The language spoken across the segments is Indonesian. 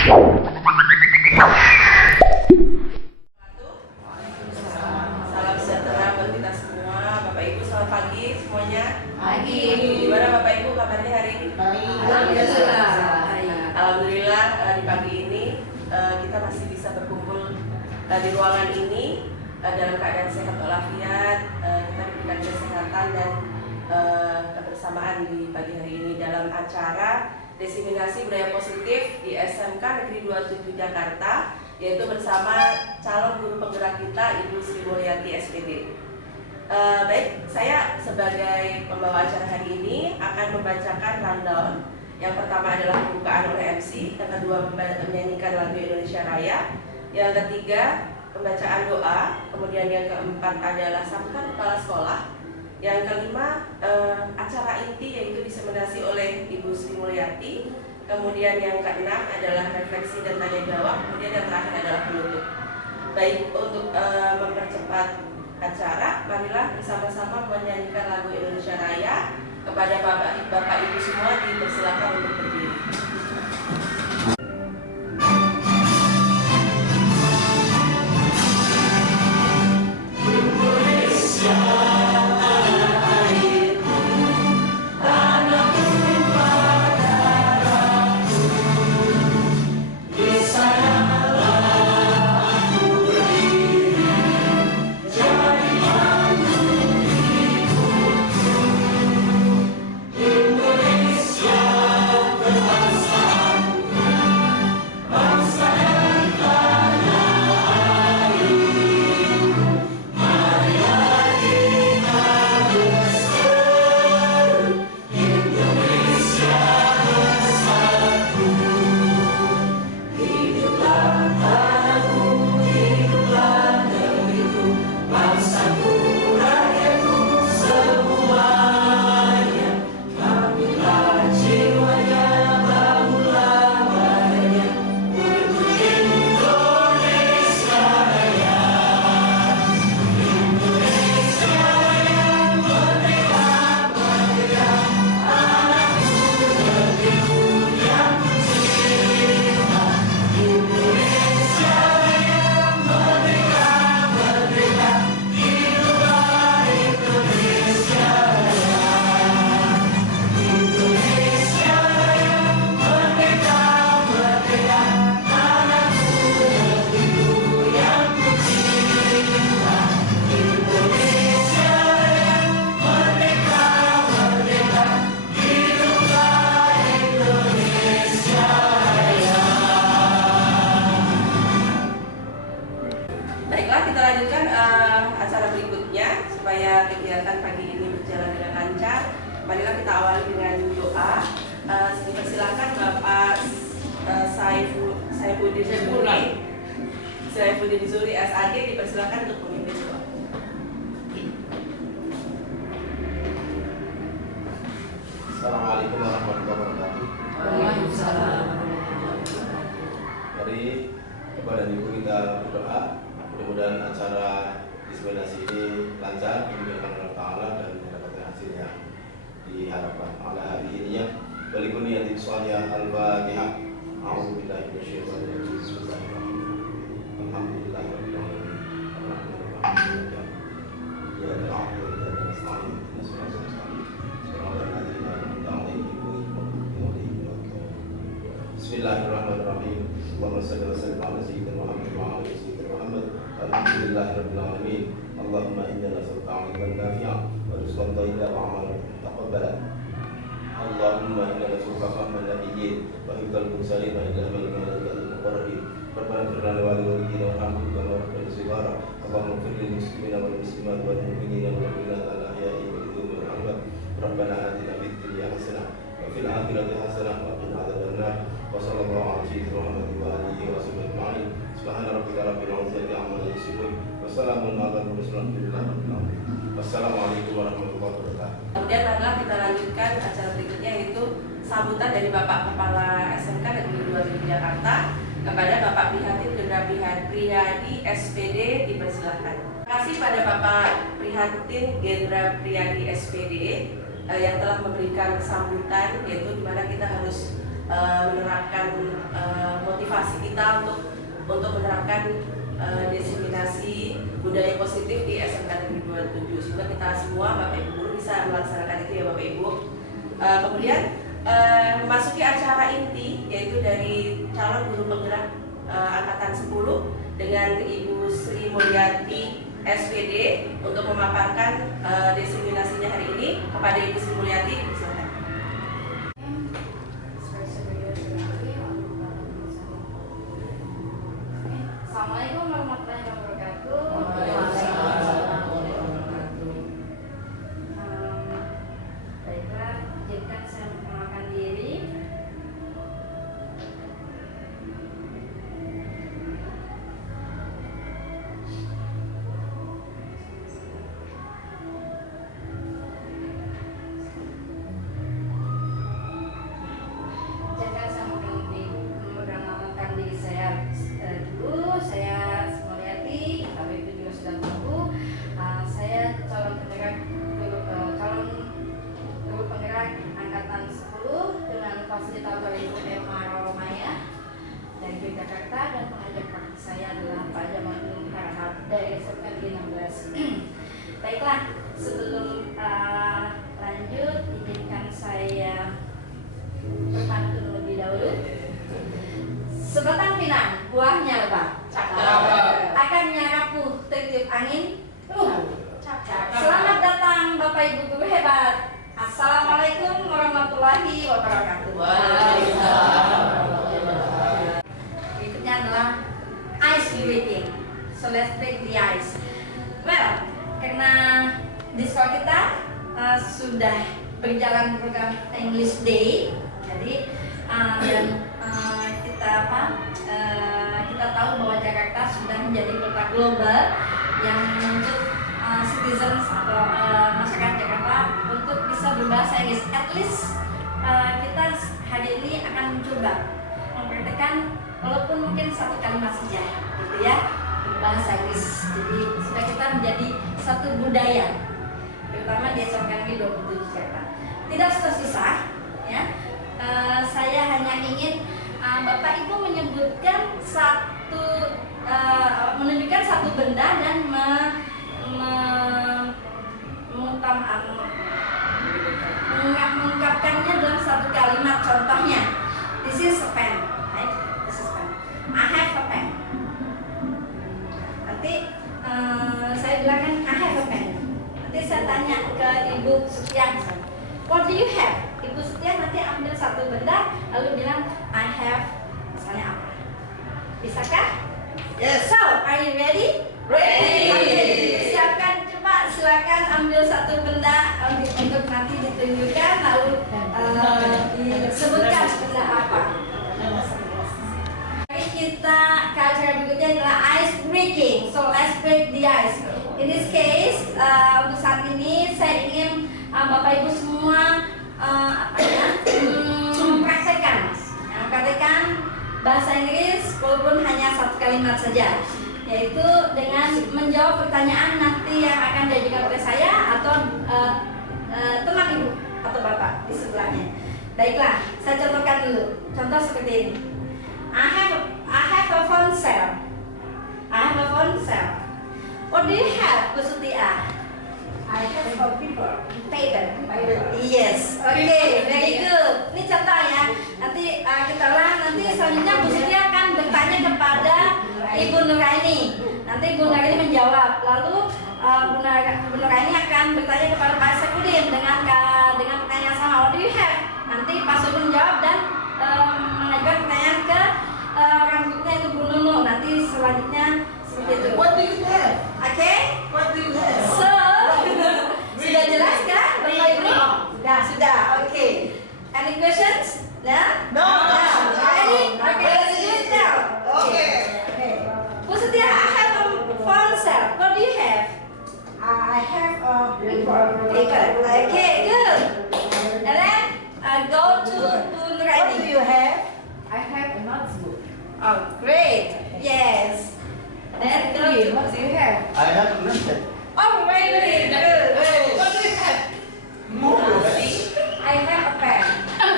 Salam sejahtera buat kita semua. Bapak Ibu selamat pagi semuanya. Pagi. Gimana Bapak Ibu kabarnya hari ini? Alhamdulillah di pagi ini kita masih bisa berkumpul di ruangan ini dalam keadaan sehat walafiat. Kita diberikan kesehatan dan kebersamaan di pagi hari ini dalam acara Diseminasi Budaya Positif di SMK Negeri 27 Jakarta, yaitu bersama calon guru penggerak kita Ibu Sri Mulyati SPD. Baik, saya sebagai pembawa acara hari ini akan membacakan rundown. Yang pertama adalah pembukaan oleh MC, yang kedua menyanyikan lagu Indonesia Raya, yang ketiga pembacaan doa, kemudian yang keempat adalah sambutan kepala sekolah, yang kelima acara inti yaitu diseminasi oleh Ibu Sri Mulyati, kemudian yang keenam adalah refleksi dan tanya jawab, kemudian yang terakhir adalah penutup. Baik, untuk mempercepat acara, marilah bersama-sama menyanyikan lagu Indonesia Raya. Kepada Bapak Ibu semua dipersilakan untuk berdiri. Baiklah, kita lanjutkan acara berikutnya supaya kegiatan pagi ini berjalan dengan lancar. Marilah kita awali dengan doa. Dipersilakan Bapak Saifuddin Zuri SAG dipersilakan untuk memimpin doa. Assalamualaikum warahmatullahi wabarakatuh. Waalaikumsalam. Mari kepada Ibu kita berdoa. Mudah-mudahan acara diseminasi ini lancar, dimuliakan oleh Ta'ala dan mendapatkan hasil yang diharapkan. Ala hari ini ya, walaupun yang soalnya Al-Fatihah. A'udzubillahi minasyaitonir rajim. Bismillahirrahmanirrahim. Alhamdulillahirabbil alamin. Arrahmanirrahim. Ya Allah, ya nasta'in. Nasrul mustaqim. Siratal ladzina an'amta 'alaihim ghairil maghdubi 'alaihim. Bismillahirrahmanirrahim. Allahumma shalli wa sallim ala sayyidina Muhammad wa ala ali sayyidina Muhammad. Alhamdulillahirabbil alamin. Allahumma inna nas'aluka 'ilman nafi'an wa rizqan thayyiban wa 'amalan mutaqabbalan. Allahumma inna nas'aluka fahman nabiyyin wa hifdzal mursalin wa ilhamal malaikatil muqarrabin. Rabbana ighfir lana wa li walidayna warhamhum kama rabbayana shighara. Allahumma ighfir lil muslimina wal muslimat wal mu'minina wal mu'minat al ahya'i minhum wal amwat. Rabbana atina fid dunya hasanah wa fil akhirati hasanah wa qina adzabannar. Wa sallallahu ala sayyidina Muhammad wa alihi wa sahbihi ajma'in. Subhana rabbika rabbil izzati amma yasifun wa salamun alal mursalin walhamdulillahi rabbil alamin. Wassalamualaikum warahmatullahi wabarakatuh. Kemudian marilah kita lanjutkan acara berikutnya, yaitu sambutan dari Bapak Kepala SMK Negeri 27 Jakarta kepada Bapak Prihatin Gendra Priyadi SPD dipersilahkan. Terima kasih pada Bapak Prihatin Gendra Priyadi SPD yang telah memberikan sambutan, yaitu di mana kita harus menerapkan motivasi motivasi kita untuk menerapkan diseminasi budaya positif di SMK Negeri 27, sehingga kita semua Bapak Ibu guru bisa melaksanakan itu ya Bapak Ibu. Kemudian memasuki acara inti, yaitu dari calon guru penggerak angkatan 10 dengan Ibu Sri Mulyati SPD untuk memaparkan diseminasinya hari ini. Kepada Ibu Sri Mulyati, silakan. Assalamualaikum warahmatullahi wabarakatuh. Baiklah, izinkan saya memperkenalkan diri. Izinkan saya memperkenalkan diri saya dulu. Saya Mulyati, Bapak Ibu juga sudah tahu. Saya calon guru penggerak angkatan 10 dengan fasilitator Ibu Emma Romaya dari Yogyakarta, dan pengajar praktik saya adalah Pak Jamaludin Harahap dari SMK 16. Baiklah, sebelum lanjut, izinkan saya berpantun lebih dahulu. Sebatang pinang, buahnya lebat, akan rapuh tertiup angin. Selamat datang Bapak Ibu guru hebat. Assalamualaikum warahmatullahi wabarakatuh. Berikutnya adalah ice breaking. So let's break the ice. Well, karena di sekolah kita sudah berjalan program English Day, jadi kita tahu bahwa Jakarta sudah menjadi kota global yang menuntut citizens atau masyarakat Jakarta untuk bisa berbahasa Inggris. At least kita hari ini akan mencoba mempraktekkan walaupun mungkin satu kalimat saja, gitu ya, berbahasa Inggris. Jadi supaya kita menjadi satu budaya, terutama di SMK Negeri 27 Jakarta. Tidak susah, ya. Saya hanya ingin Bapak Ibu menyebutkan menunjukkan satu benda dan mengungkapkannya dalam satu kalimat. Contohnya, this is a pen, right? This is a pen. I have a pen. Nanti saya bilangkan I have a pen. Nanti saya tanya ke Ibu Setia, what do you have? Ibu Setia nanti ambil satu benda lalu bilang I have, misalnya apa? Bisakah? Yes. So, are you ready? Ready. Okay, siapkan, coba silakan ambil satu benda untuk nanti ditunjukkan lalu disebutkan benda apa. Mari kita ke acara berikutnya adalah ice breaking. So let's break the ice. In this case, untuk saat ini saya ingin Bapak Ibu semua mempraktekkan bahasa Inggris walaupun hanya satu kalimat saja, yaitu dengan menjawab pertanyaan nanti yang akan diajukan oleh saya atau teman Ibu atau Bapak di sebelahnya. Baiklah, saya contohkan dulu. Contoh seperti ini. I have a phone cell. I have a phone cell. What do you have, Bu Sutia? I have a paper. Paper. Yes. Okay, very good. Ini contoh ya. Nanti kita ulang. Nanti selanjutnya Bu Siti akan bertanya kepada Ibu Nuraini. Nanti Ibu Nuraini menjawab. Lalu Bu Nuraini akan bertanya kepada Pak Sekuddin dengan pertanyaan sama. What do you have? Nanti Pak Sekuddin menjawab dan mengajukan pertanyaan ke orang berikutnya itu Bu Nunu. Nanti selanjutnya seperti itu. What do you have? Okay? What do you have? So, sudah jelas kan? Bapak Ibu? Sudah. Okay. Any questions? No. Ready? Okay, let's do it now. Okay. Bu Setia, I have a phone cell. What do you have? I have a paper. Paper. Okay, good. And then go to What do Nuraini. you have? I have a notebook. Oh, great. Yes. Then go to. What do you have? I have nothing. Oh, very good. What do you have? I have a pen.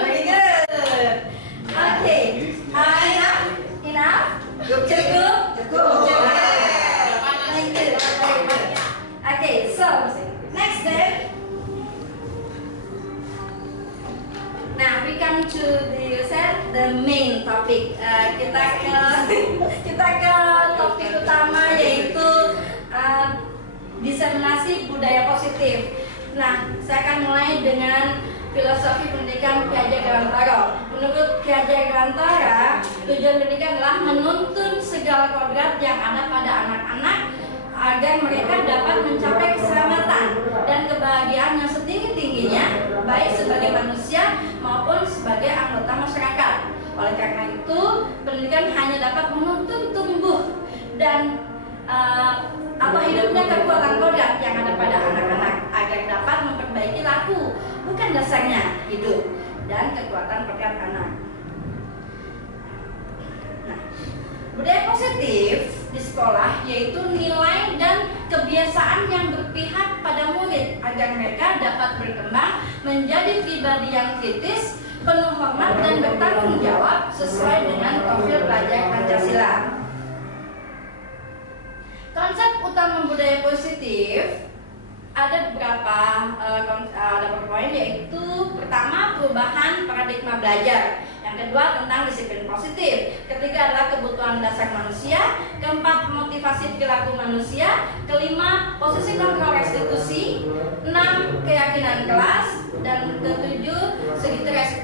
Very good. Okay. to the main topic. Kita ke topik utama, yaitu diseminasi budaya positif. Nah, saya akan mulai dengan filosofi pendidikan Ki Hajar Dewantara. Menurut Ki Hajar Dewantara, tujuan pendidikan adalah menuntun segala kodrat yang ada pada anak-anak agar mereka dapat mencapai keselamatan dan kebahagiaan yang setinggi-tingginya, baik sebagai manusia maupun sebagai anggota masyarakat. Oleh karena itu, pendidikan hanya dapat menuntun tumbuh dan hidupnya kekuatan kodrat yang ada pada anak-anak agar dapat memperbaiki laku, bukan dasarnya hidup dan kekuatan kodrat anak. Nah, budaya positif di sekolah yaitu nilai dan kebiasaan yang berpihak pada murid agar mereka dapat berkembang menjadi pribadi yang kritis, penuh hormat dan bertanggung jawab sesuai dengan profil pelajar Pancasila. Konsep utama budaya positif ada beberapa poin, yaitu pertama perubahan paradigma belajar, yang kedua tentang disiplin positif, ketiga adalah kebutuhan dasar manusia, keempat motivasi perilaku manusia, kelima posisi kontrol restitusi, enam keyakinan kelas, dan ketujuh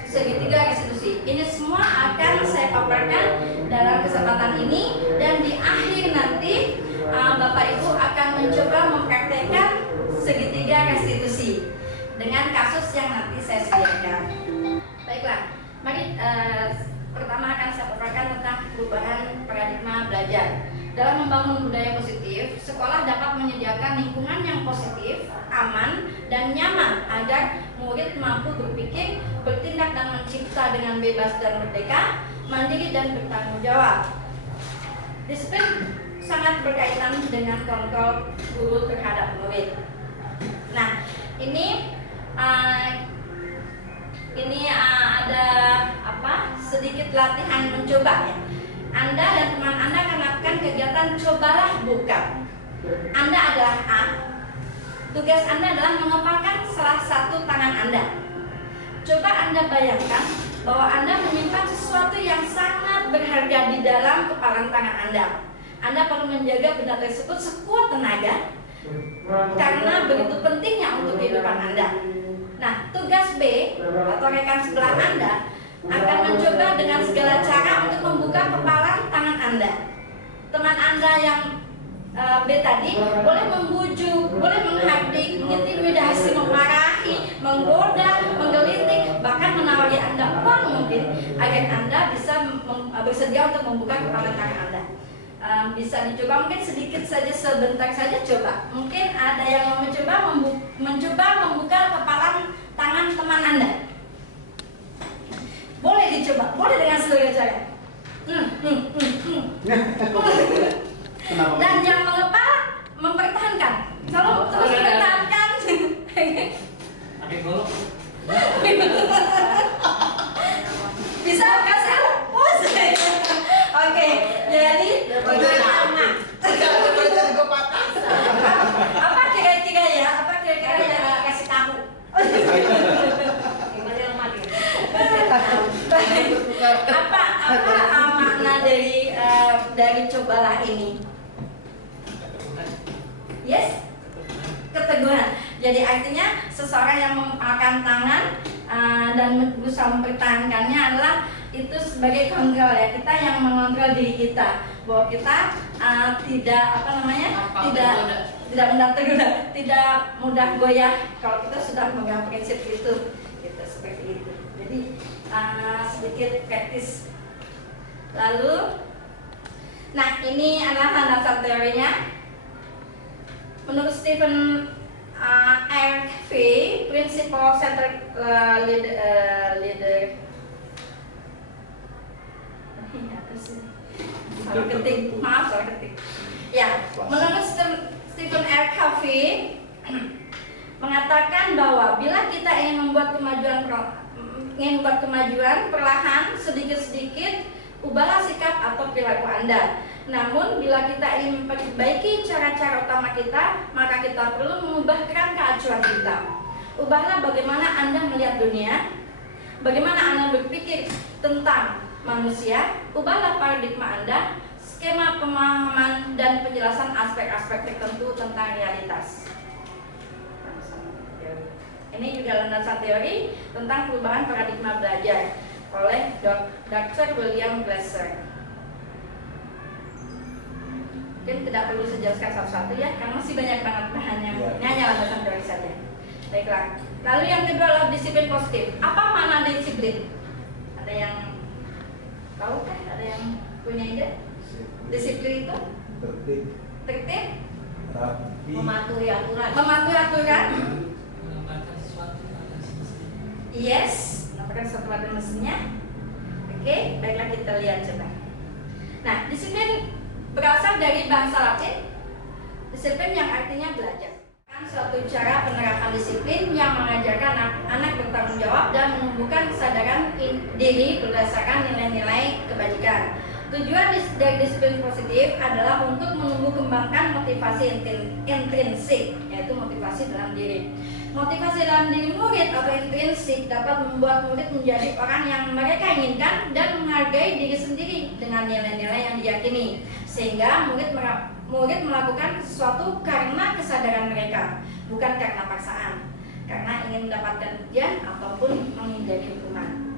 segitiga restitusi. Ini semua akan saya paparkan dalam kesempatan ini, dan di akhir nanti Bapak Ibu akan mencoba mempraktekkan segitiga restitusi dengan kasus yang nanti saya sediakan. Baiklah, mari pertama akan saya paparkan tentang perubahan paradigma belajar. Dalam membangun budaya positif, sekolah dapat menyediakan lingkungan yang positif, aman, dan nyaman agar murid mampu berpikir, bertindak dan mencipta dengan bebas dan merdeka, mandiri dan bertanggung jawab. Disiplin sangat berkaitan dengan kontrol guru terhadap murid. Nah, ini ada sedikit latihan mencoba ya. Anda dan teman Anda akan melakukan kegiatan cobalah buka. Anda adalah A. Tugas Anda adalah mengepalkan salah satu tangan Anda. Coba Anda bayangkan bahwa Anda menyimpan sesuatu yang sangat berharga di dalam kepalan tangan Anda. Anda perlu menjaga benda tersebut sekuat tenaga karena begitu pentingnya untuk kehidupan Anda. Nah, tugas B atau rekan sebelah Anda akan mencoba dengan segala cara untuk membuka kepalan tangan Anda. Teman Anda yang B tadi boleh membujuk, boleh menghardik, mengintimidasi, memarahi, menggoda, menggelitik, bahkan menawari Anda uang mungkin agar Anda bisa bersedia untuk membuka kepalan tangan Anda. Bisa dicoba mungkin sedikit saja, sebentar saja coba. Mungkin ada yang mau mencoba membuka kepalan tangan teman Anda. Boleh dicoba, boleh dengan seluruh cara. Dan yang mengepal mempertahankan. Kalau terus mempertahankan, bisa kasih pus. Oke, jadi apa kira-kira yang kasih tahu? Apa makna dari cobalah ini? Yes, keteguhan. Jadi artinya seseorang yang mengepalkan tangan dan berusaha mempertahankannya adalah itu sebagai kontrol ya, kita yang mengontrol diri kita bahwa kita tidak mudah tergoda, tidak mudah goyah kalau kita sudah memegang prinsip itu, gitu, seperti itu. Jadi sedikit praktis. Lalu, nah ini adalah landasan teorinya. Menurut Stephen R. Covey, Principle Center Leader. Salah ketik. Ya, menurut Stephen R. Covey mengatakan bahwa bila kita ingin membuat kemajuan perlahan, sedikit-sedikit, ubahlah sikap atau perilaku Anda. Namun bila kita ingin memperbaiki cara-cara utama kita, maka kita perlu mengubah kerangka acuan kita. Ubahlah bagaimana Anda melihat dunia, bagaimana Anda berpikir tentang manusia, ubahlah paradigma Anda, skema pemahaman dan penjelasan aspek-aspek tertentu tentang realitas. Ini juga landasan teori tentang perubahan paradigma belajar oleh Dr. William Glasser. Mungkin tidak perlu saya jelaskan satu-satu ya, karena masih banyak banget bahannya. Ini hanya landasan teori saja. Baiklah. Lalu yang kedua adalah disiplin positif. Apa makna disiplin? Ada yang tahu kan? Ada yang punya ide? Disiplin itu? Tertib. Rapi. Mematuhi aturan. Mematuhi aturan. Yes, melakukan sesuatu pada mesinnya. Oke, baiklah kita lihat coba. Nah, disiplin berasal dari bahasa Latin, disiplin yang artinya belajar. Suatu cara penerapan disiplin yang mengajarkan anak bertanggung jawab dan menumbuhkan kesadaran diri berdasarkan nilai-nilai kebajikan. Tujuan dari disiplin positif adalah untuk menumbuh kembangkan motivasi intrinsik, yaitu motivasi dalam diri. Motivasi dalam diri murid atau intrinsik dapat membuat murid menjadi orang yang mereka inginkan dan menghargai diri sendiri dengan nilai-nilai yang diyakini, sehingga murid melakukan sesuatu karena kesadaran mereka, bukan karena paksaan, karena ingin mendapatkan pujian ataupun menghindari hukuman.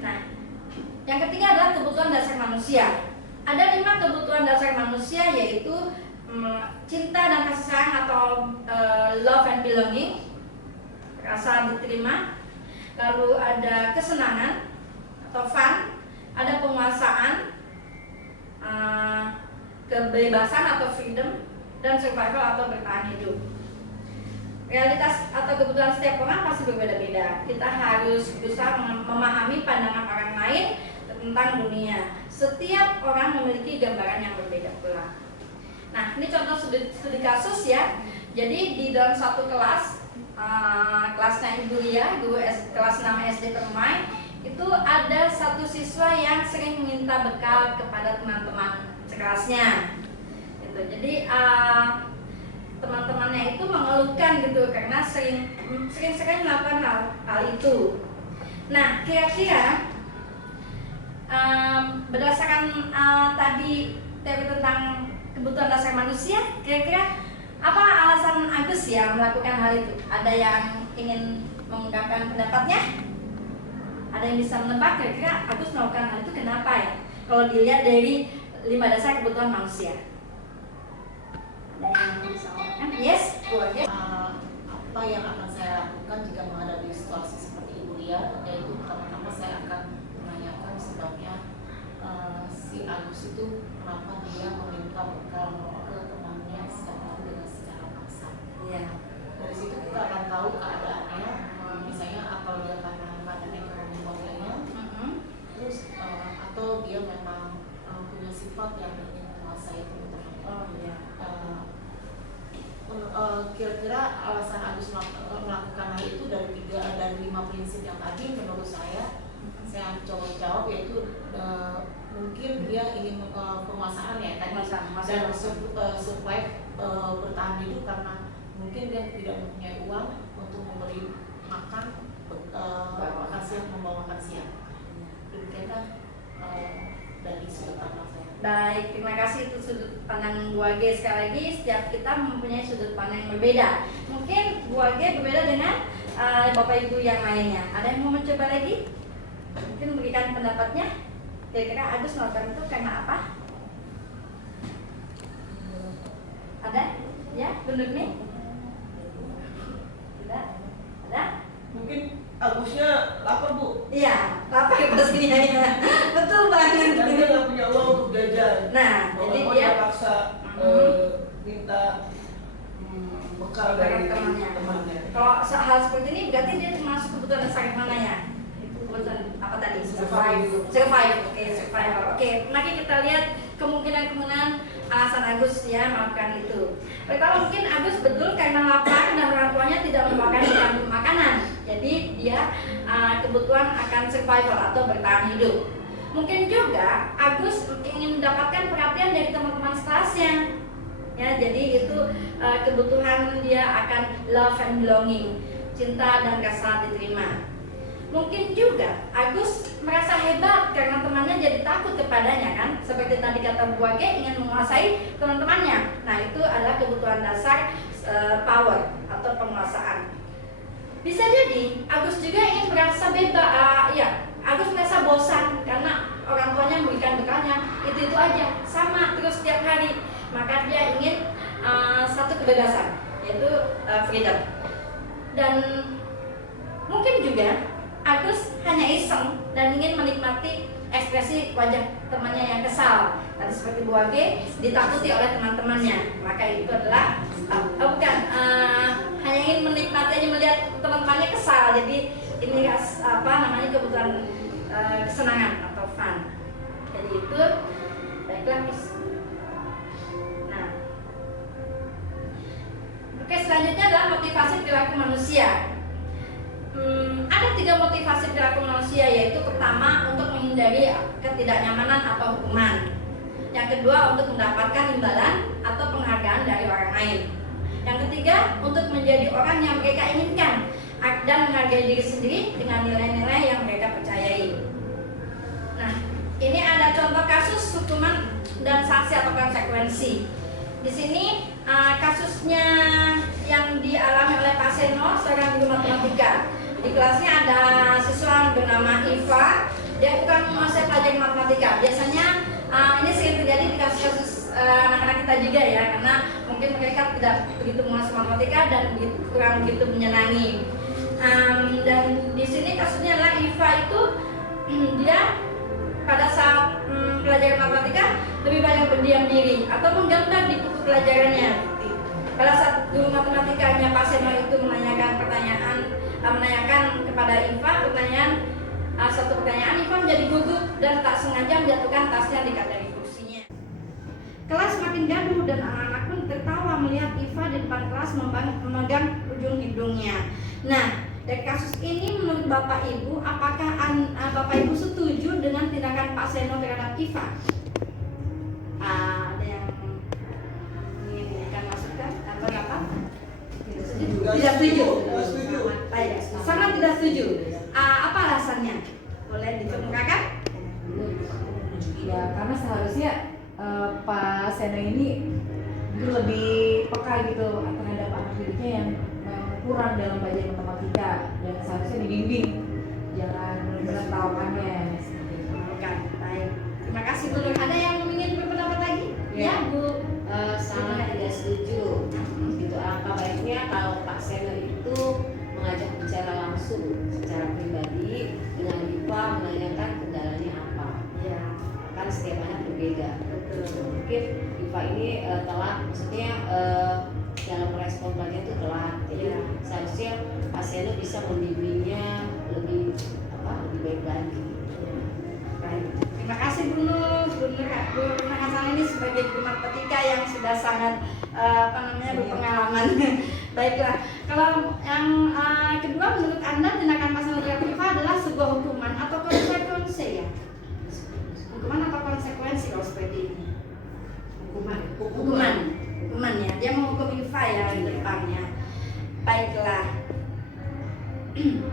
Nah, yang ketiga adalah kebutuhan dasar manusia. Ada 5 kebutuhan dasar manusia, yaitu cinta dan kasih sayang atau love and belonging, rasa diterima. Lalu ada kesenangan atau fun, ada penguasaan, kebebasan atau freedom, dan survival atau bertahan hidup. Realitas atau kebutuhan setiap orang pasti berbeda-beda. Kita harus berusaha memahami pandangan orang lain tentang dunia. Setiap orang memiliki gambaran yang berbeda pula. Nah, ini contoh studi kasus ya. Jadi di dalam satu kelas, kelasnya Ibu Lia, guru kelas 6 SD Permai, itu ada satu siswa yang sering meminta bekal kepada teman-teman sekelasnya. Gitu. Jadi teman-temannya itu mengeluhkan gitu karena sering melakukan hal itu. Nah, kira-kira berdasarkan tadi teori tentang kebutuhan dasar manusia, kira-kira apa alasan Agus ya melakukan hal itu? Ada yang ingin mengungkapkan pendapatnya? Ada yang bisa menebak kira-kira Agus melakukan hal itu kenapa ya? Kalau dilihat dari 5 dasar kebutuhan manusia. Ada yang bisa mengatakan? Yes, Bu Agus. Apa yang akan saya lakukan jika menghadapi situasi seperti Ibu Lia? Yaitu pertama-tama saya akan menanyakan sebabnya si Agus itu kenapa dia meminta bekal ke temannya secara paksa. Iya. Dari situ kita akan tahu keadaannya, misalnya atau dia karena keadaan ekonomi keluarganya, terus atau dia memang punya sifat yang ingin menguasai teman-temannya. Oh iya. Kira-kira alasan Agus melakukan hal itu dari 5 prinsip yang tadi menurut saya coba jawab, yaitu mungkin dia ingin penguasaan ya tadi dan survive, bertahan hidup karena mungkin dia tidak mempunyai uang untuk memberi makan makan siang, membawa makan siang. Demikianlah dari sudut pandang saya. Baik, terima kasih itu sudut pandang Bu Age. Sekali lagi, setiap kita mempunyai sudut pandang yang berbeda. Mungkin Bu Age berbeda dengan Bapak Ibu yang lainnya. Ada yang mau mencoba lagi? Mungkin memberikan pendapatnya. Kira-kira Agus melakukan itu karena apa? Ada? Ya, benar nih? Tidak? Ada? Mungkin Agusnya lapar, Bu. Iya, lapar pastinya ya. Betul banget. Dan dia nggak punya uang untuk jajan. Nah, jadi dia paksa minta bekal dari temannya. Kalau hal seperti ini berarti dia termasuk kebutuhan dasar mana ya? Kebutuhan apa tadi? Survive. Oke, survival. Oke, mari kita lihat kemungkinan alasan Agus ya melakukan itu. Pertama, mungkin Agus betul karena lapar dan orang tuanya tidak membawakan makanan. Jadi dia kebutuhan akan survival atau bertahan hidup. Mungkin juga Agus ingin mendapatkan perhatian dari teman-teman sekelasnya. Ya, jadi itu kebutuhan dia akan love and belonging, cinta dan rasa diterima. Mungkin juga Agus merasa hebat karena temannya jadi takut kepadanya kan. Seperti tadi kata Bu Age, ingin menguasai teman-temannya. Nah, itu adalah kebutuhan dasar power atau penguasaan. Bisa jadi Agus juga ingin merasa bebas, Agus merasa bosan karena orang tuanya memberikan bekalnya itu aja, sama terus setiap hari. Maka dia ingin satu kebebasan, yaitu freedom. Dan mungkin juga Agus hanya iseng dan ingin menikmati ekspresi wajah temannya yang kesal. Tadi seperti Bu Age, ditakuti oleh teman-temannya. Maka itu adalah hanya ingin menikmati aja melihat teman-temannya kesal. Jadi ini kebutuhan kesenangan atau fun. Jadi itu baiklah. Nah, oke, selanjutnya adalah motivasi perilaku manusia. Ada 3 motivasi perilaku manusia, yaitu pertama untuk menghindari ketidaknyamanan atau hukuman. Yang kedua untuk mendapatkan imbalan atau penghargaan dari orang lain. Yang ketiga untuk menjadi orang yang mereka inginkan dan menghargai diri sendiri dengan nilai-nilai yang mereka percayai. Nah, ini ada contoh kasus hukuman dan sanksi atau konsekuensi. Di sini kasusnya yang dialami oleh Pak Seno, seorang guru matematika. Di kelasnya ada siswa bernama Iva. Dia bukan menguasai pelajaran matematika. Biasanya ini sering terjadi di kasus-kasus anak-anak kita juga ya, karena mungkin mereka tidak begitu menguasai matematika dan kurang begitu menyenangi. Dan di sini kasusnya adalah Iva itu dia pada saat pelajaran matematika lebih banyak berdiam diri atau menggambar di buku pelajarannya. Pada saat guru matematikanya Pak Seno itu menanyakan kepada Iva satu pertanyaan, Iva menjadi gugup dan tak sengaja menjatuhkan tasnya dari kursinya. Kelas makin gaduh dan anak-anak pun tertawa melihat Iva di depan kelas memegang ujung hidungnya. Nah, dari kasus ini menurut Bapak Ibu, apakah Bapak Ibu setuju dengan tindakan Pak Seno terhadap Iva? Ada yang ingin masukkan atau apa? Tidak setuju. Baik, sangat tidak setuju. Apa alasannya? Boleh dikemukakan? Ya, karena seharusnya Pak Seno ini lebih peka gitu terhadap anak didiknya yang kurang dalam pelajaran matematika, dan seharusnya dibimbing, jangan menertawakannya. Baik, terima kasih Bu Nur. Ada yang ingin berpendapat lagi? Ya, Bu. Sangat tidak setuju. Gitu, alangkah baiknya kalau Pak Seno itu mengajak bicara langsung secara pribadi dengan Iva, menanyakan kendalanya apa. Ya, Kan setiap anak berbeda. Mungkin Iva ini telat, maksudnya dalam respon pelajaran itu telat. Jadi seharusnya Pak Seno bisa membimbingnya lebih baik lagi. baik. Terima kasih Bu Nur. Bu Hasan ini sebagai guru matematika yang sudah sangat berpengalaman. Baiklah, kalau yang kedua, menurut Anda tindakan Pak Seno terhadap Iva adalah sebuah hukuman atau konsekuensi ya? Hukuman atau konsekuensi kalau seperti ini? Hukuman ya. Dia menghukum Iva ya di depannya. Baiklah.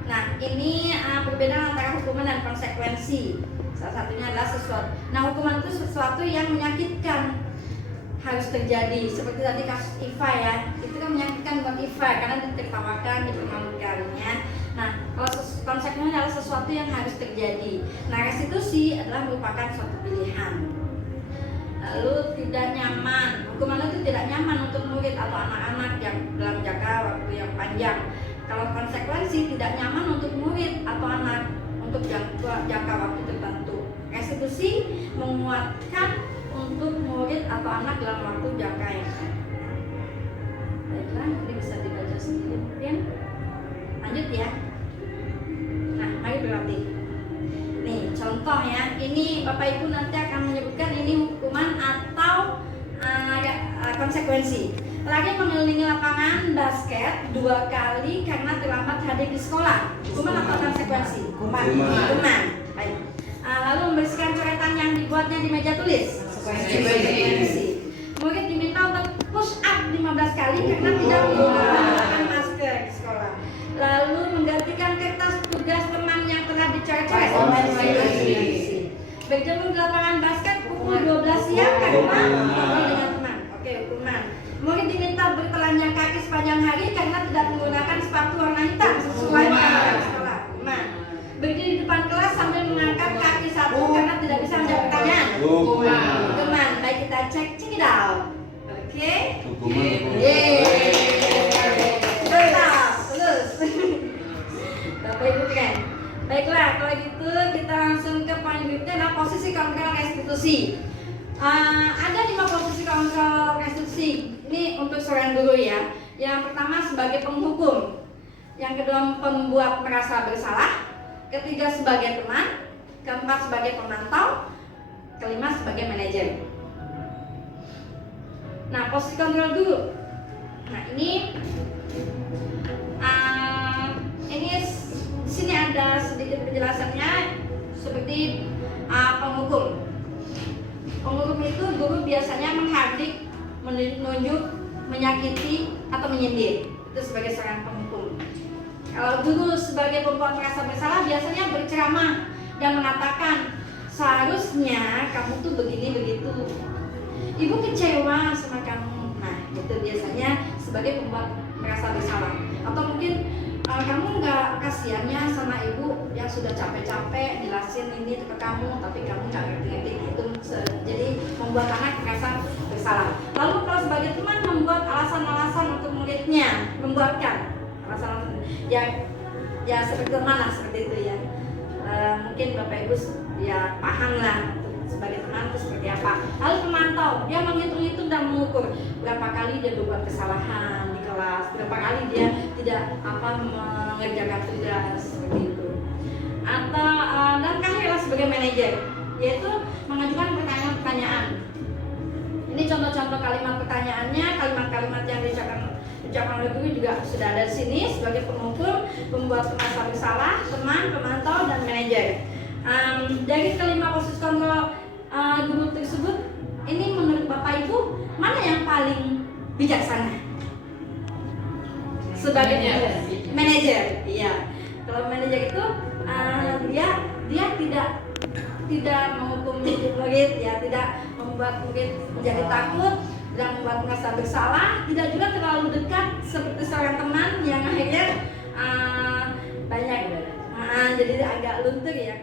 Nah, ini perbedaan antara hukuman dan konsekuensi. Salah satunya adalah sesuatu. Nah, hukuman itu sesuatu yang menyakitkan harus terjadi. Seperti tadi kasus Iva ya, itu kan menyakitkan buat Iva karena ditertawakan, dipermalukan ya. Nah, kalau konsekuensi adalah sesuatu yang harus terjadi. Nah, restitusi adalah merupakan suatu pilihan. Lalu tidak nyaman. Hukuman itu tidak nyaman untuk murid atau anak-anak yang dalam jangka waktu yang panjang. Kalau konsekuensi tidak nyaman untuk murid atau anak untuk jangka waktu tertentu. Restitusi menguatkan untuk murid atau anak dalam waktu jangka yang panjang. Baiklah, ini bisa dibaca sendiri mungkin. Lanjut ya. Nah, mari berlatih. Nih, contoh ya. Ini Bapak Ibu nanti akan menyebutkan ini hukuman atau konsekuensi. Lagi mengelilingi lapangan basket 2 kali karena terlambat hadir di sekolah. Hukuman atau konsekuensi? Hukuman. Baik. Lalu membersihkan coretan yang dibuatnya di meja tulis. Konsekuensi. Murid diminta untuk push up 15 kali karena tidak menggunakan masker di sekolah. Lalu menggantikan kertas tugas temannya Berjemur di lapangan basket pukul 12 siang karena ngobrol dengan teman. Oke, hukuman. Murid diminta bertelanjang kaki sepanjang hari karena tidak menggunakan sepatu warna hitam sesuai peraturan sekolah. Hukuman. Berdiri di depan kelas sambil mengangkat kaki satu karena tidak bisa menjawab pertanyaan. Hukuman. Baik, kita cek it out. Oke. Terus. Bapak Ibu keren. Baiklah, kalau gitu kita langsung ke poin berikutnya adalah posisi kontrol restitusi. Ada 5 posisi kontrol restitusi. Ini untuk seorang guru ya. Yang pertama sebagai penghukum, yang kedua pembuat merasa bersalah, ketiga sebagai teman, keempat sebagai pemantau, kelima sebagai manajer. Nah, posisi kontrol guru. Nah, ini di sini ada sedikit penjelasannya seperti penghukum. Penghukum itu guru biasanya menghardik, menunjuk, menyakiti atau menyindir. Itu sebagai seorang penghukum. Kalau guru sebagai pembuat merasa bersalah biasanya berceramah dan mengatakan seharusnya kamu tuh begini begitu. Ibu kecewa sama kamu. Nah, itu biasanya sebagai pembuat merasa bersalah. Atau mungkin kamu nggak kasihannya sama ibu yang sudah capek-capek jelasin ini ke kamu, tapi kamu nggak ngerti-ngerti itu, jadi membuat anak merasa bersalah. Lalu kalau sebagai teman membuat alasan-alasan untuk muridnya, membuatkan alasan-alasan ya seperti mana seperti itu ya. Mungkin Bapak Ibu ya paham lah sebagai teman itu seperti apa. Lalu pemantau, dia menghitung-hitung dan mengukur berapa kali dia berbuat kesalahan di kelas, berapa kali dia tidak mengerjakan tugas seperti itu. Atau dan terakhir sebagai manajer, yaitu mengajukan pertanyaan-pertanyaan. Ini contoh-contoh kalimat pertanyaannya, kalimat-kalimat yang diucapkan oleh guru juga sudah ada di sini sebagai penghukum, pembuat merasa bersalah, teman, pemantau, dan manajer. Dari kelima posisi kontrol guru tersebut, ini menurut Bapak Ibu mana yang paling bijaksana? Sebagai manajer, iya. Kalau manajer itu dia tidak menghukum murid, ya, tidak membuat murid menjadi takut, tidak membuat merasa bersalah, tidak juga terlalu dekat seperti seorang teman yang akhirnya banyak jadi agak luntur ya.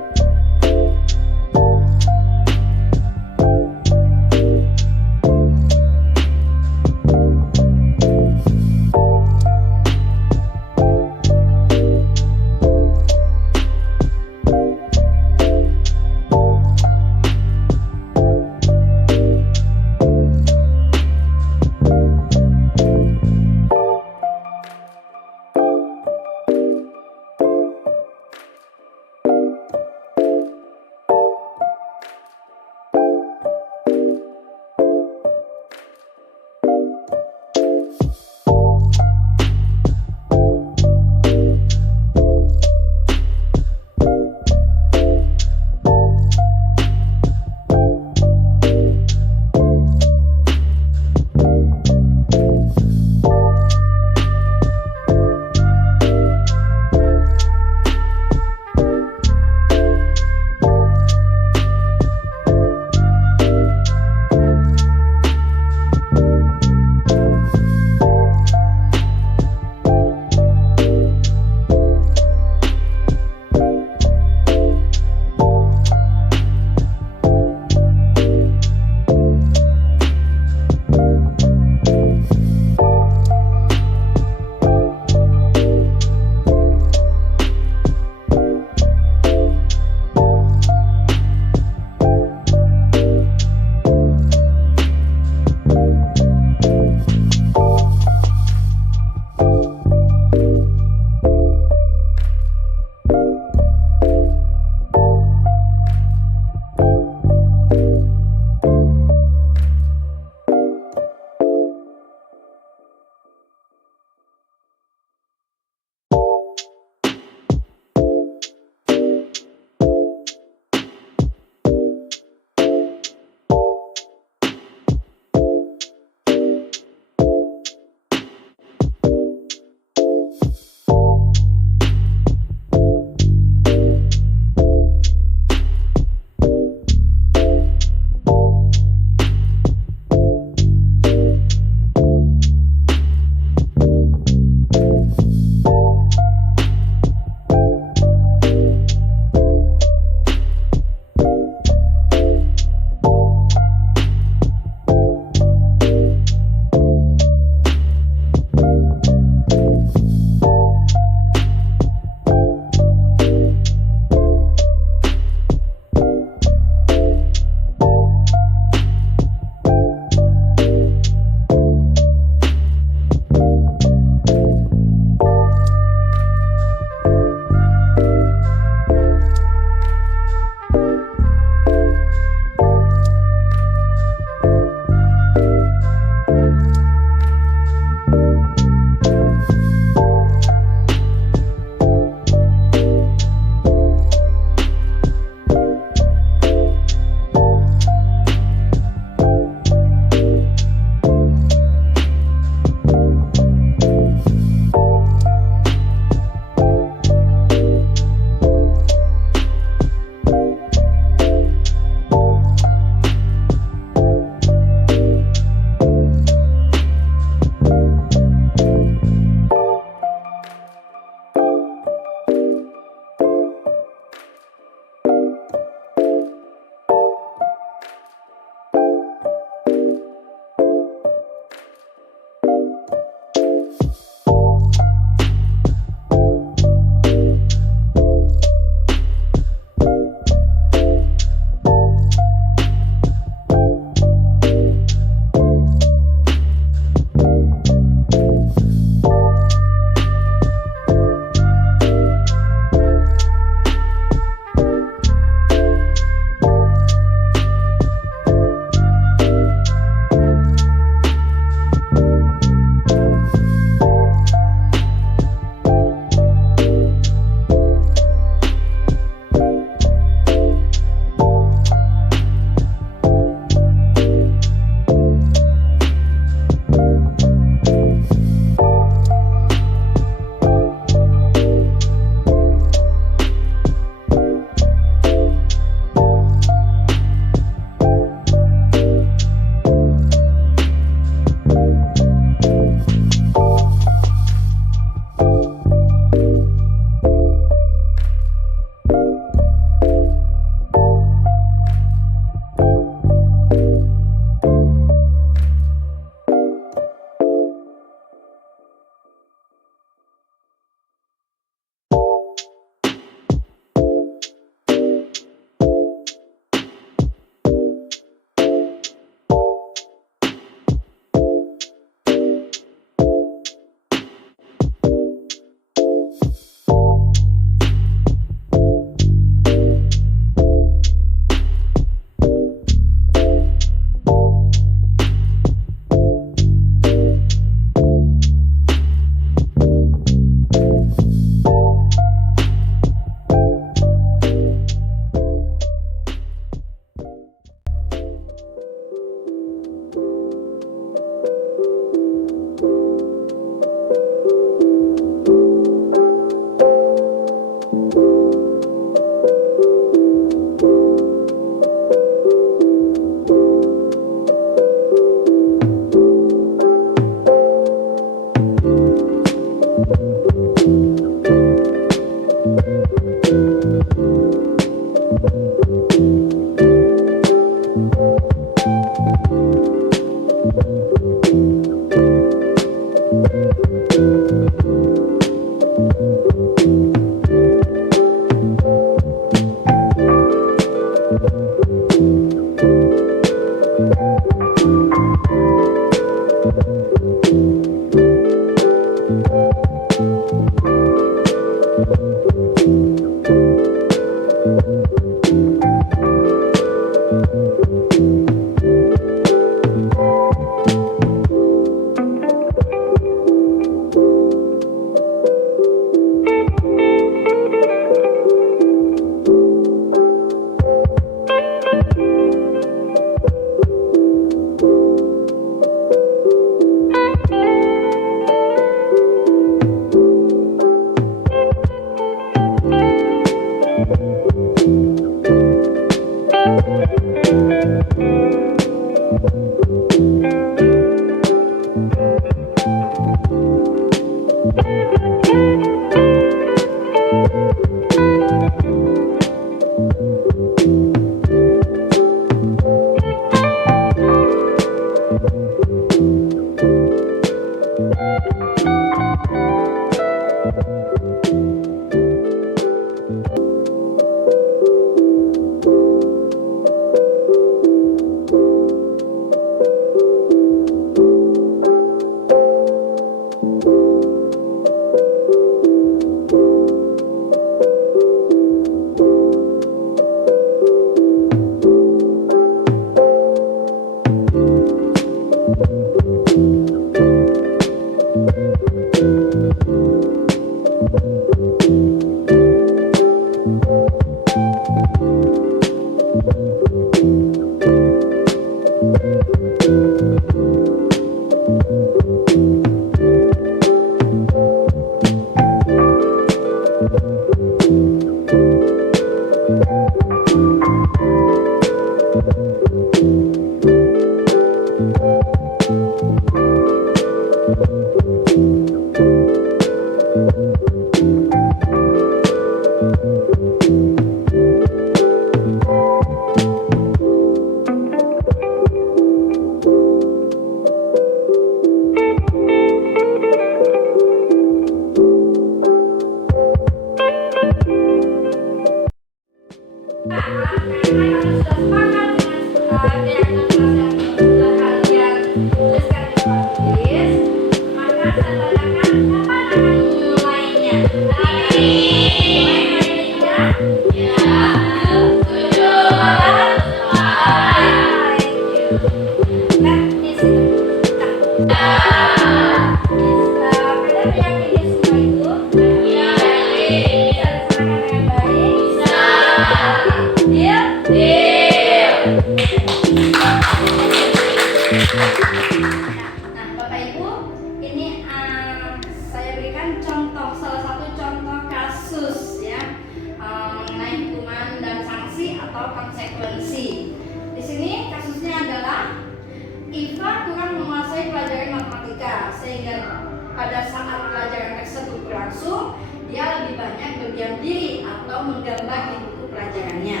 pada saat pelajaran tersebut berlangsung, dia lebih banyak berdiam diri atau menggambar di buku pelajarannya.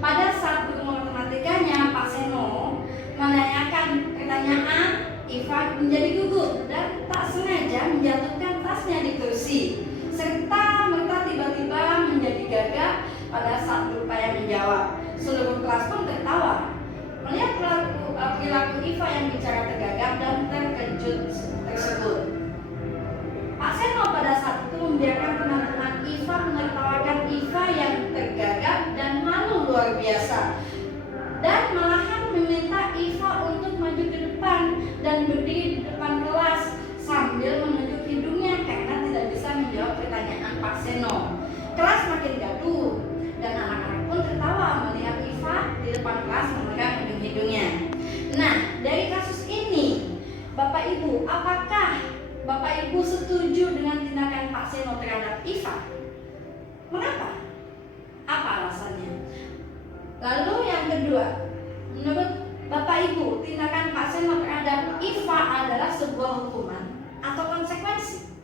Pada saat guru matematikanya, Pak Seno, menanyakan pertanyaan, Iva menjadi gugup dan tak sengaja menjatuhkan tasnya di kursi, serta merta tiba-tiba menjadi gagap pada saat berupaya menjawab. Seluruh kelas pun tertawa melihat perilaku Iva yang bicara tergagap dan terkejut tersebut. Pak Seno pada saat itu membiarkan teman-teman Iva menertawakan Iva yang tergagap dan malu luar biasa, dan malahan meminta Iva untuk maju ke depan dan berdiri di depan kelas sambil menunjuk hidungnya karena tidak bisa menjawab pertanyaan Pak Seno. Kelas makin gaduh dan anak-anak pun tertawa melihat Iva di depan kelas memegang ujung hidungnya. Nah, dari kasus ini, Bapak Ibu, apakah Bapak Ibu setuju dengan tindakan Pak Seno terhadap Iva? Mengapa? Apa alasannya? Lalu yang kedua, menurut Bapak Ibu, tindakan Pak Seno terhadap Iva adalah sebuah hukuman atau konsekuensi?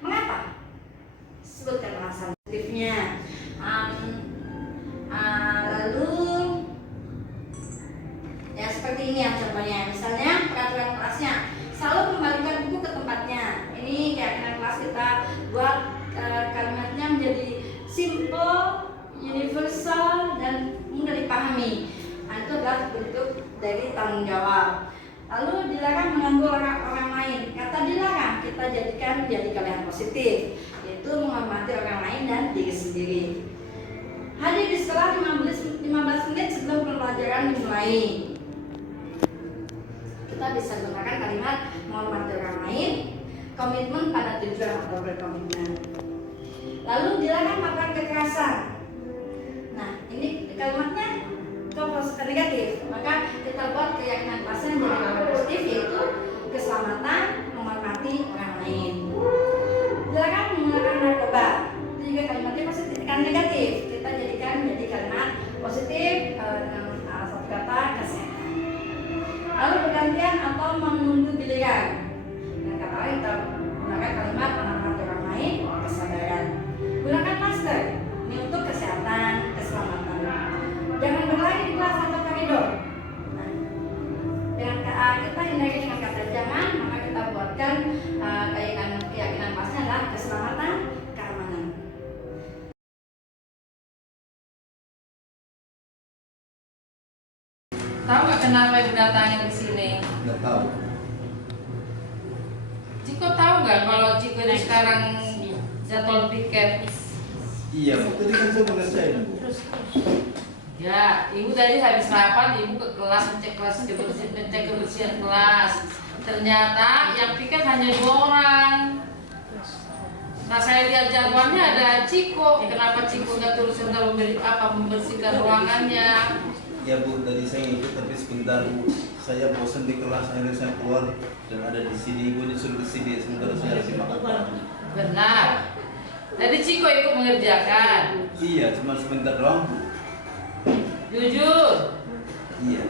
Mengapa? Sebutkan alasan positifnya. Lalu ya seperti ini ya contohnya. Misalnya peraturan kelasnya selalu kembalikan buku ke tempatnya. Ini keyakinan kelas kita buat kalimatnya menjadi simple, universal, dan mudah dipahami. Nah, itu adalah bentuk dari tanggung jawab. Lalu dilarang mengganggu orang lain. Kata dilarang kita jadikan menjadi kalimat positif, yaitu menghormati orang lain dan diri sendiri. Hadir di sekolah 15 menit sebelum pembelajaran dimulai. Kita bisa gunakan kalimat menghormati orang lain, komitmen pada tujuan atau berkomitmen. Lalu dilarang melakukan kekerasan. Nah, ini kalimatnya negatif. Maka kita buat keyakinan pasien menjadi kalimat positif, yaitu keselamatan, menghormati orang lain. Dilarang menggunakan narkoba. Itu juga kalimatnya positif, kan negatif. Kita jadikan menjadi kalimat positif dengan satu kata kesehatan. Lalu bergantian atau menunggu giliran. Dengan kata lain kita gunakan kalimat menghormati orang lain, kesabaran. Gunakan masker. Ini untuk kesehatan, keselamatan. Jangan berlari di kelas atau koridor. Nah, dengan kita hindari dengan kata jangan, maka kita buatkan keyakinan pasnya adalah keselamatan, keamanan. Tahu nggak kenapa ibu datangin ke sini? Nggak tahu. Ciko tahu nggak kalau Ciko ini sekarang jadwal piket? Iya, tadi kan saya mengerjain. Ya, ibu tadi habis rapat, ibu ke kelas ngecek kebersihan kelas. Ternyata yang piket hanya 2 orang. Nah, saya lihat jadwalnya ada Ciko. Kenapa Ciko nggak terus membersihkan ruangannya? Ya Bu, tadi saya ikut tapi sebentar Bu. Saya bosan di kelas, akhirnya saya keluar dan ada di sini. Ibu disuruh ke sini sementara saya harus makan. Benar. Tadi Ciko ikut mengerjakan. Iya, cuma sebentar doang Bu. Jujur. Iya.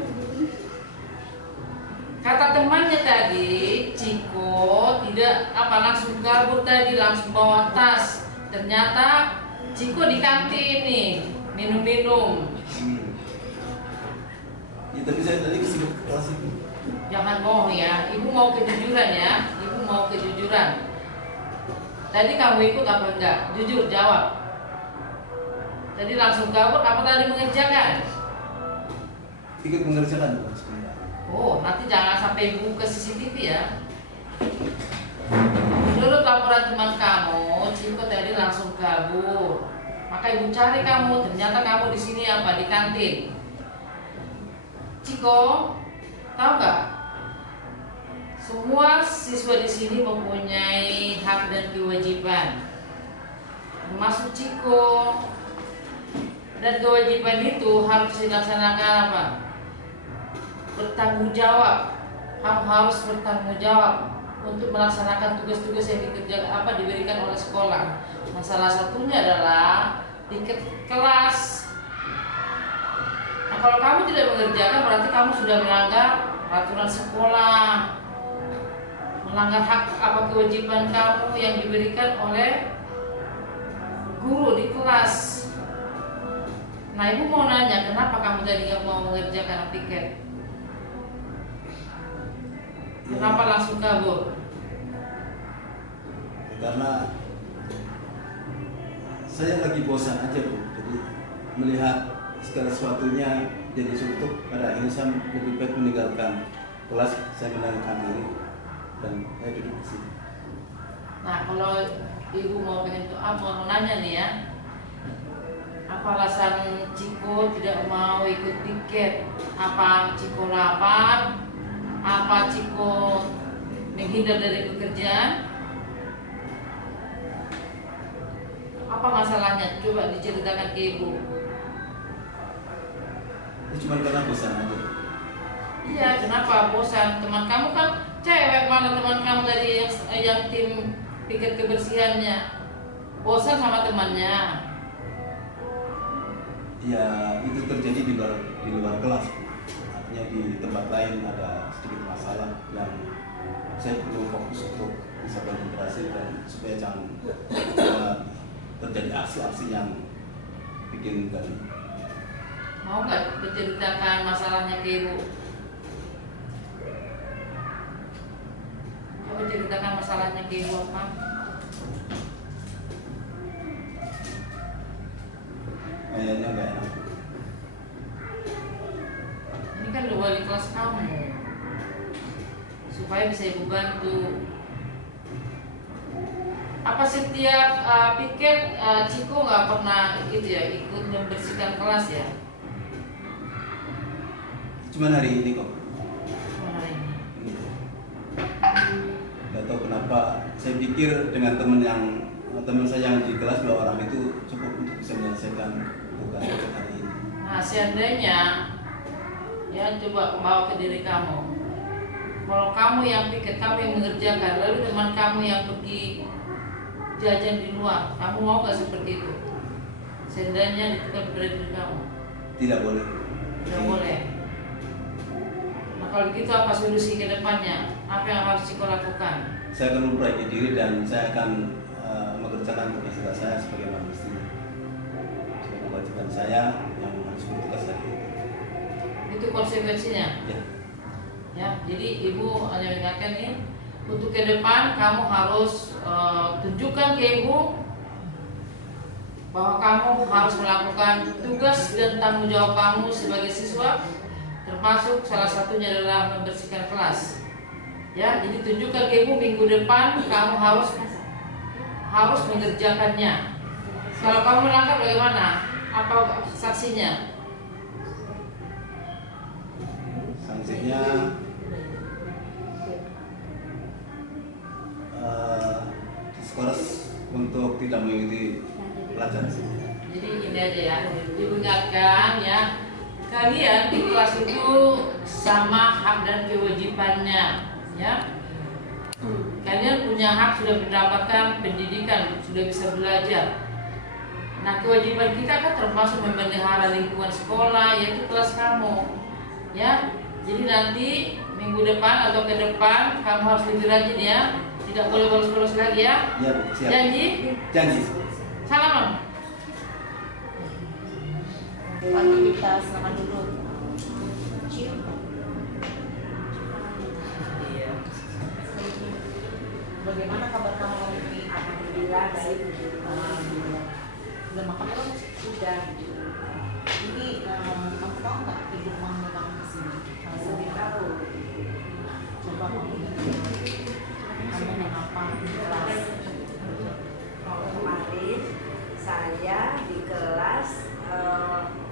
Kata temannya tadi, Ciko tidak langsung kabur tadi, langsung bawa tas. Ternyata Ciko di kantin nih, minum-minum. Ya, tapi saya tadi kesibuk kelas itu. Jangan bohong ya, ibu mau kejujuran ya, ibu mau kejujuran. Tadi kamu ikut apa enggak? Jujur jawab. Tadi langsung kabur, apa tadi mengerjakan? Ikut mengerjakan Bu, sebentar. Oh, nanti jangan sampai ibu ke CCTV ya. Menurut laporan teman kamu, Ciko tadi langsung kabur. Maka ibu cari kamu, ternyata kamu di sini apa? Di kantin. Ciko, tahu nggak? Semua siswa di sini mempunyai hak dan kewajiban, termasuk Ciko. Dan kewajiban itu harus dilaksanakan apa? Bertanggung jawab. Kamu harus bertanggung jawab untuk melaksanakan tugas-tugas yang diberikan oleh sekolah. Nah, salah satunya adalah tiket kelas. Nah, kalau kamu tidak mengerjakan berarti kamu sudah melanggar peraturan sekolah, melanggar hak kewajiban kamu yang diberikan oleh guru di kelas. Nah, ibu mau nanya, kenapa kamu tadi nggak mau mengerjakan piket? Kenapa langsung kabur? Karena saya lagi bosan aja Bu, jadi melihat segala sesuatunya jadi suntuk. Pada akhirnya saya lebih baik meninggalkan kelas, saya meninggalkan diri dan saya duduk di sini. Nah, kalau ibu mau nanya nih ya, apa alasan Ciko tidak mau ikut piket? Apa Ciko lapar? Apa Ciko menghindar dari pekerjaan? Apa masalahnya? Coba diceritakan ke ibu. Ini cuma karena bosan aja. Iya, kenapa bosan? Teman kamu kan cewek, mana teman kamu tadi yang tim piket kebersihannya? Bosan sama temannya? Ya, itu terjadi di luar kelas. Artinya di tempat lain ada sedikit masalah yang saya perlu fokus untuk bisa konsentrasi dan supaya jangan terjadi aksi-aksi yang bikin gaduh. Mau nggak diceritakan masalahnya ke ibu? Coba ceritakan masalahnya ke ibu apa? Kayaknya nggak enak. Ini kan udah wali kelas kamu, supaya bisa ibu bantu. Apa setiap piket Ciko nggak pernah gitu ya ikut membersihkan kelas ya? Cuman hari ini kok. Cuma hari ini. Nggak tahu kenapa. Saya pikir dengan teman saya yang di kelas 2 orang itu cukup untuk bisa menyelesaikan tugas hari ini. Nah, seandainya ya coba bawa ke diri kamu. Kalau kamu yang piket, kamu yang mengerjakan, lalu teman kamu yang pergi jajan di luar, kamu mau gak seperti itu? Seandainya itu kan pada diri kamu. Tidak boleh. Tidak boleh. Nah kalau begitu apa solusi ke depannya? Apa yang harus Ciko lakukan? Saya akan memperbaiki diri dan saya akan mengerjakan tugas saya sebagaimana mestinya. Sebagai kewajiban saya yang harus bertugas hari ini. Itu konsekuensinya. Ya. Ya, jadi ibu hanya mengingatkan nih, untuk ke depan kamu harus tunjukkan ke ibu bahwa kamu harus melakukan tugas dan tanggung jawab kamu sebagai siswa, termasuk salah satunya adalah membersihkan kelas. Ya, jadi tunjukkan ke ibu minggu depan kamu harus mengerjakannya. Kalau kamu melanggar bagaimana? Apa saksinya? Sanksinya diskors untuk tidak mengikuti pelajaran. Jadi ini aja ya, diingatkan ya, kalian di kelas itu sama hak dan kewajibannya ya. Kalian punya hak sudah mendapatkan pendidikan, sudah bisa belajar. Nah kewajiban kita kan termasuk memelihara lingkungan sekolah, yaitu kelas kamu ya. Jadi nanti minggu depan atau ke depan kamu harus lebih rajin ya. Tidak boleh bolos-bolos lagi ya. Ya, siap. Janji? Janji. Salaman. Nanti kita silakan dulu. Bagaimana kabar kamu hari ini? Alhamdulillah baik. Udah makan belum? Sudah. Ini kamu tahu nggak ibu kamu datang ke sini? Saya tahu. Coba kamu kamu mengapa di kelas? Kemarin saya di kelas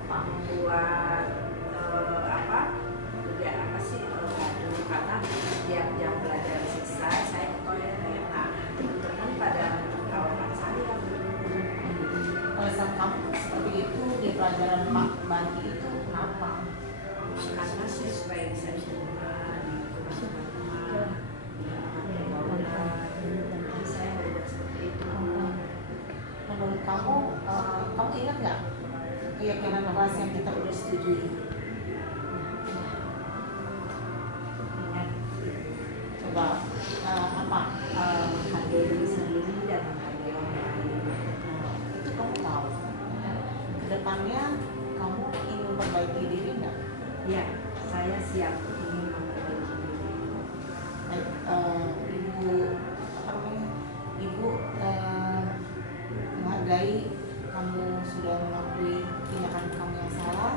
membuat apa? Juga apa sih? Aduh, karena tiap jam belajar selesai saya ke toilet. Nah, teman-teman pada kawan saya. Alasan kamu seperti itu di pelajaran Pak Banti itu kenapa? Karena sih supaya bisa berubah di teman-teman. Saya berbuat seperti itu. Menurut kamu, kamu ingat nggak keyakinan kelas yang kita udah setujui? Ingat Coba apa? menghargai diri sendiri dan menghargai orang lain. Itu kamu tahu. Kedepannya kamu ingin memperbaiki diri nggak? Ya, saya siap ingin memperbaiki diri. Baik, ibu apa namanya? Ibu menghargai kamu sudah mengakui tindakan kamu yang salah.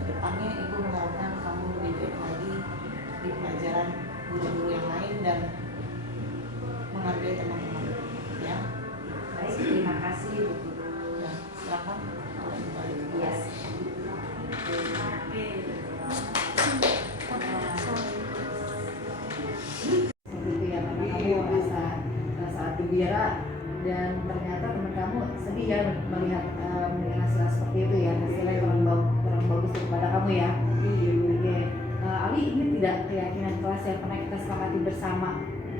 Kedepannya ibu mengharapkan kamu lebih baik lagi di pelajaran guru-guru yang lain dan menghargai teman-teman. Ya, Baik, terima kasih Bu Guru. ya silakan. Kembali ke Ya. kelas. Begitu ya, karena kamu merasa saat gembira dan ternyata teman kamu sedih ya melihat hasil seperti itu ya, hasilnya kurang bagus kepada kamu ya. Oke. Ali, ini tidak keyakinan kelas yang pernah kita sepakati bersama.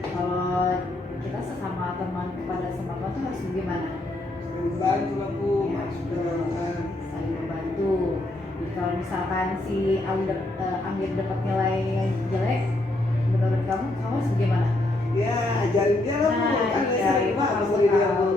Kalau kita sesama teman kepada sama kelas itu harus bagaimana? Membantu aku Ya. masuk Saling membantu. Jadi kalau misalkan si Amir dapat nilai jelek, menurut kamu harus bagaimana? ya ajarin dia lah Bu, kan saya iya, sering itu banget harus sama dia Bu. tahu.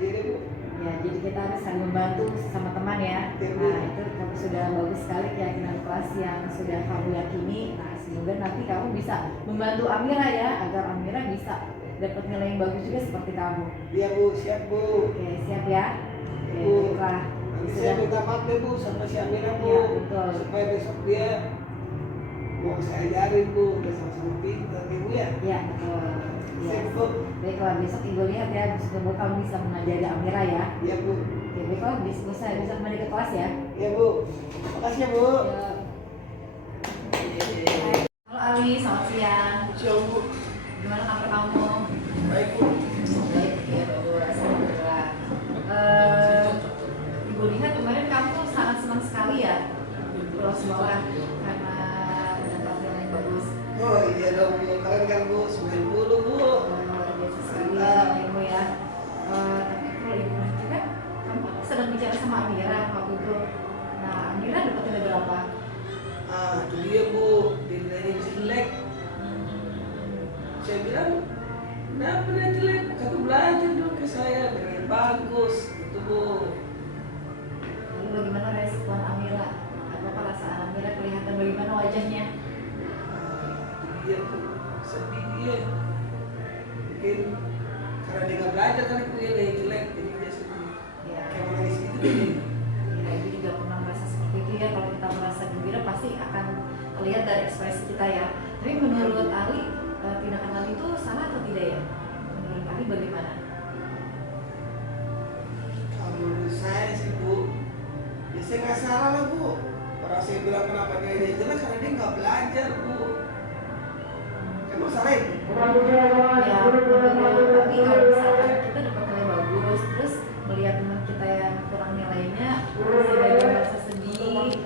Jadi Bu, Ya, jadi kita harus saling membantu sama teman ya. Nah, itu kamu sudah bagus sekali keyakinan kelas yang sudah kamu yakini. Nah, semoga nanti kamu bisa membantu Amira ya, agar Amira bisa dapat nilai yang bagus juga seperti kamu. Iya Bu, siap Bu. Oke, siap ya. Oke, Bu, baiklah. nanti saya minta maaf deh Bu sama si Amira Bu. Iya, betul. Supaya besok dia mau saya ajarin Bu, udah sama-sama pintar ya Bu ya. Iya, betul. Ya. Siap Bu. Baiklah, besok Ibu lihat ya, semoga kamu bisa mengajari Amira ya. Iya Bu. Oke, baiklah, bisa kembali ke kelas ya. Iya Bu. Makasih ya Bu. Ya. Halo Ali, selamat siang. Siap Bu. Gimana kabar kamu? Baik Bu. Baik, ya bagus. Alhamdulillah. Ibu lihat kemarin kamu sangat senang sekali ya pulang sekolah karena mendapat nilai yang bagus. Oh iya dong Bu, keren kan Bu, 90 Bu. Luar biasa sekali ya Ibu ya. Tapi kalau Ibu lihat juga, kamu sedang bicara sama Amira waktu itu. Nah, Amira dapat nilai berapa? Ah, itu dia Bu, nilainya jelek. Saya bilang, kenapa dia jelek? Kata belajar dong ke saya, dengan bagus, gitu Bu. Lalu bagaimana respon Amira? Apa perasaan Amira, kelihatan bagaimana wajahnya? Dia tuh sedih dia, mungkin karena dia nggak belajar kan itu dia dari jelek, jadi dia sedih. Ya, Kayak menangis gitu dia. ya, Ibu juga pernah merasa seperti itu ya. Kalau kita merasa gembira pasti akan terlihat dari ekspresi kita ya. Tapi menurut Ali, tindakan Ali itu salah atau tidak ya? Menurut Ali bagaimana? Kalau menurut saya sih Bu, ya saya nggak salah lah Bu. Orang saya bilang kenapa dia jelek karena dia nggak belajar Bu. Emang salah itu? Ya, tapi kalau misalkan kita dapat nilai bagus, terus melihat teman kita yang kurang nilainya, sehingga dia merasa sedih,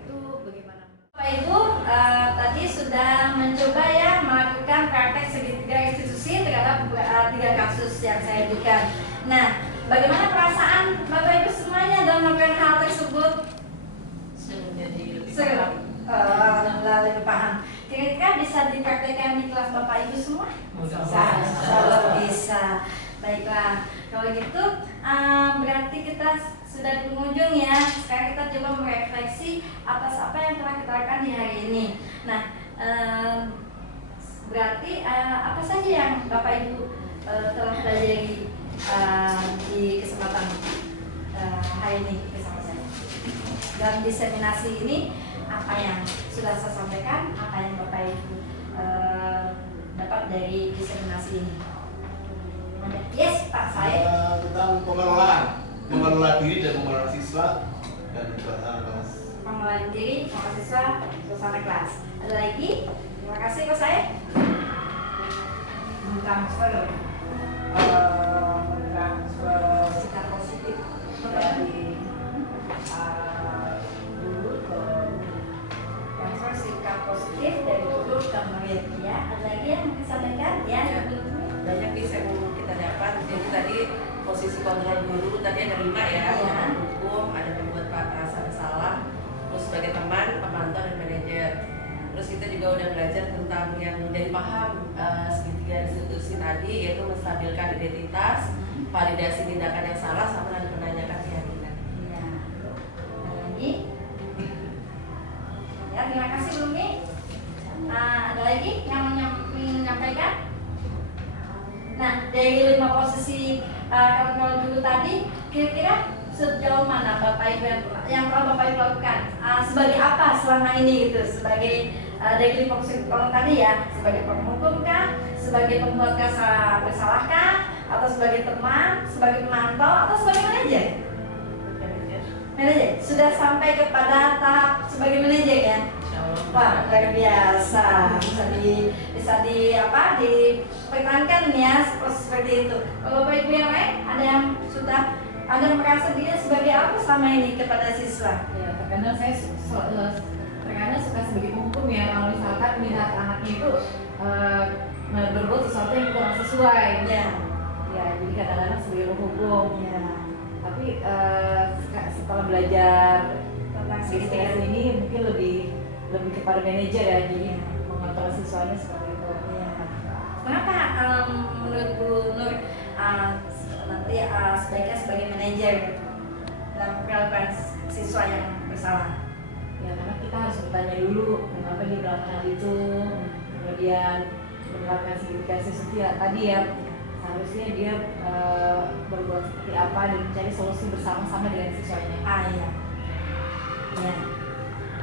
itu bagaimana? Bapak Ibu tadi sudah mencoba ya melakukan praktek segitiga institusi terhadap 3 kasus yang saya ajukan. Nah, bagaimana perasaan Bapak Ibu semuanya dalam melakukan hal tersebut? Jadi lebih Lebih paham. Kira-kira bisa dipraktekkan di kelas Bapak Ibu semua? Bisa. Baiklah, kalau gitu berarti kita sudah di penghujung ya. Sekarang kita coba merefleksi atas apa yang telah kita lakukan di hari ini. Nah, berarti apa saja yang Bapak Ibu telah pelajari di kesempatan hari ini bersama saya. Dalam diseminasi ini, apa yang sudah saya sampaikan, apa yang Bapak Ibu dapat dari diseminasi ini? Yes, Pak saya. Tentang mengelola diri dan mengelola siswa dan suasana kelas. Pengelolaan diri, mahasiswa, suasana kelas. Ada lagi? Terima kasih Pak saya. Mentransfer sikap positif dari dulu ke Transfer sikap positif dari dulu ke murid. Ya, ada lagi yang mau disampaikan? Ya, Banyak nih yang kita dapat. Jadi tadi posisi kontrol guru tadi ada 5 ya, Iya. hukum, ada pembuat rasa bersalah, terus sebagai teman, pemantau dan manajer. Terus kita juga udah belajar tentang yang dari paham segitiga institusi tadi, yaitu menstabilkan identitas, validasi tindakan yang salah, sama dan menanyakan keyakinan. Ya. Ada lagi? Ya, terima kasih Bumi. Ada lagi yang menyampaikan? Nah, dari 5 posisi kalau dulu tadi, kira-kira sejauh mana Bapak Ibu yang telah Bapak Ibu lakukan? Sebagai apa selama ini gitu? Sebagai dari 5 posisi kalau tadi ya, sebagai penghukum kah? Sebagai pembuat rasa bersalah kah? Atau sebagai teman, sebagai pemantau, atau sebagai manajer? Manajer, sudah sampai kepada tahap sebagai manajer ya? Wah, luar biasa. Bisa dipertahankan ya seperti itu. Kalau Bapak Ibu yang lain, ada yang sudah Anda merasa dia sebagai apa selama ini kepada siswa? Ya, terkadang saya terkadang suka sebagai penghukum ya, kalau misalkan melihat anaknya itu berbuat sesuatu yang kurang sesuai. Ya, Ya, jadi kadang-kadang sebagai penghukum. ya. Tapi setelah belajar Tentang segitiga ini mungkin lebih kepada manajer ya, jadi mengontrol siswanya seperti itu. Kenapa menurut Bu Nur nanti sebaiknya sebagai manajer dalam memperlakukan siswa yang bersalah. Ya karena kita harus bertanya dulu mengapa dia melakukan hal itu, kemudian menerapkan segregasi sosial tadi ya, seharusnya dia berbuat seperti apa dan mencari solusi bersama-sama dengan siswanya. Iya. Ya.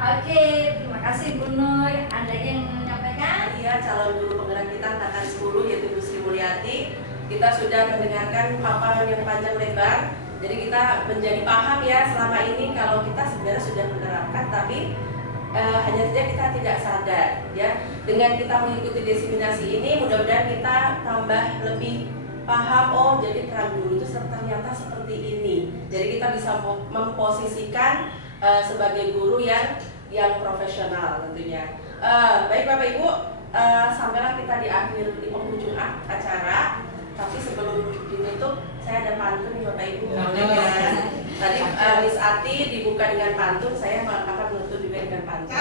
Oke, terima kasih Bu Nur. Ada yang menyampaikan? Iya, calon guru penggerak kita angkatan 10 yaitu Bu Sri Mulyati. Kita sudah mendengarkan paparan yang panjang lebar. Jadi kita menjadi paham ya selama ini kalau kita sebenarnya sudah menerapkan, tapi hanya saja kita tidak sadar ya. Dengan kita mengikuti diseminasi ini, mudah-mudahan kita tambah lebih paham. Oh, jadi peran guru itu ternyata seperti ini. Jadi kita bisa memposisikan sebagai guru yang profesional tentunya. Baik Bapak Ibu, sampailah kita di penghujung acara. Tapi sebelum ditutup, saya ada pantun nih Bapak Ibu. Tadi Miss Ati dibuka dengan pantun, saya akan menutup juga dengan pantun.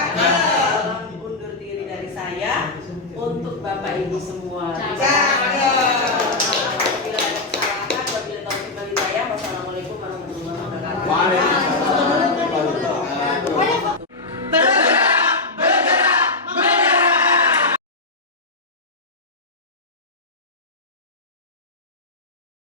Undur diri dari saya untuk Bapak Ibu semua.